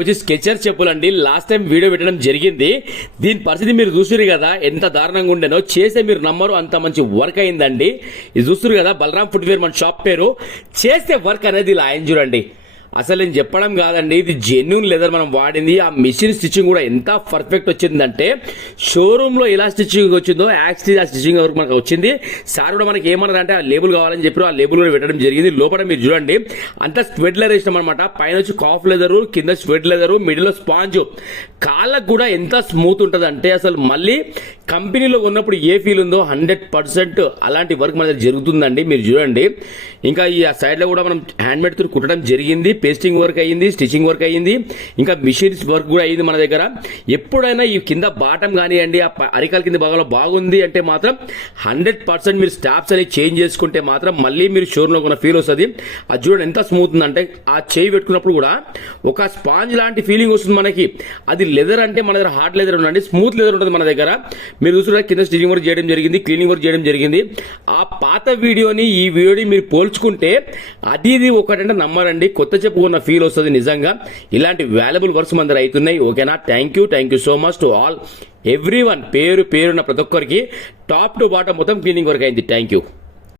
వచ్చి sketcher చెప్పులండి. Last time video పెట్టడం జరిగింది. దీని పరిస్థితి మీరు చూస్తున్నారు కదా, ఎంత దారుణంగా ఉండేనో. చేస్తే మీరు నమ్మరు, అంత మంచి వర్క్ అయిందండి. ఇది చూస్తున్నారు కదా, బలరాం ఫుట్వేర్ మన షాప్ పేరు. చేస్తే వర్క్ అనేది ఇలా ఆయన చూడండి. అసలు నేను చెప్పడం కాదండి, ఇది జెన్యూన్ లెదర్ మనం వాడింది. ఆ మిషన్ స్టిచ్చింగ్ కూడా ఎంత పర్ఫెక్ట్ వచ్చిందంటే, షోరూమ్ లో ఎలా స్టిచ్చింగ్ వచ్చిందో యాక్చువల్లీ ఆ స్టిచ్చింగ్ వరకు మనకు వచ్చింది. సార్ కూడా మనకి ఏమన్నారు అంటే, ఆ లేబుల్ కావాలని చెప్పారు, ఆ లేబుల్ కూడా పెట్టడం జరిగింది. లోపల మీరు చూడండి, అంతా స్వెట్ లెదర్ ఇష్టం అనమాట. పైన వచ్చి కాఫ్ లెదరు, కింద స్వెట్ లెదరు, మిడిల్ లో స్పాంజ్. కాళ్ళకు కూడా ఎంత స్మూత్ ఉంటుంది అంటే, అసలు మళ్ళీ కంపెనీలో ఉన్నప్పుడు ఏ ఫీల్ ఉందో 100% అలాంటి వర్క్ మన దగ్గర జరుగుతుందండి. మీరు చూడండి, ఇంకా ఈ సైడ్ లో కూడా మనం హ్యాండ్ మేడ్ తో కుట్టడం జరిగింది. పేస్టింగ్ వర్క్ అయ్యింది, స్టిచ్చింగ్ వర్క్ అయ్యింది, ఇంకా మిషన్స్ వర్క్ కూడా అయ్యింది మన దగ్గర. ఎప్పుడైనా ఈ కింద బాటం కానివ్వండి, ఆ అరికాల కింద భాగంలో బాగుంది అంటే మాత్రం 100% మీరు స్టాప్స్ అనేవి చేంజ్ చేసుకుంటే మాత్రం మళ్ళీ మీరు షోరూంలో ఉన్న ఫీల్ వస్తుంది. అది చూడండి ఎంత స్మూత్ ఉందంటే, ఆ చేయి పెట్టుకున్నప్పుడు కూడా ఒక స్పాంజ్ లాంటి ఫీలింగ్ వస్తుంది మనకి. అది లెదర్ అంటే మన దగ్గర హార్డ్ లెదర్ ఉండండి, స్మూత్ లెదర్ ఉంటుంది మన దగ్గర. మీరు చూస్తున్నారు కింద స్టిచ్చింగ్ వర్క్ చేయడం జరిగింది, క్లీనింగ్ వర్క్ చేయడం జరిగింది. ఆ పాత వీడియోని ఈ వీడియోని మీరు పోల్చుకుంటే అది ఇది ఒకటంటే నమ్మరండి, కొత్త చెప్పుకున్న ఫీల్ వస్తుంది నిజంగా. ఇలాంటి వాల్యుబుల్ వర్క్స్ మన దగ్గర అవుతున్నాయి. ఓకేనా, thank you so much to all every one. పేరున్న ప్రతి ఒక్కరికి టాప్ టు బాటం మొత్తం క్లీనింగ్ వర్క్ అయింది. Thank you.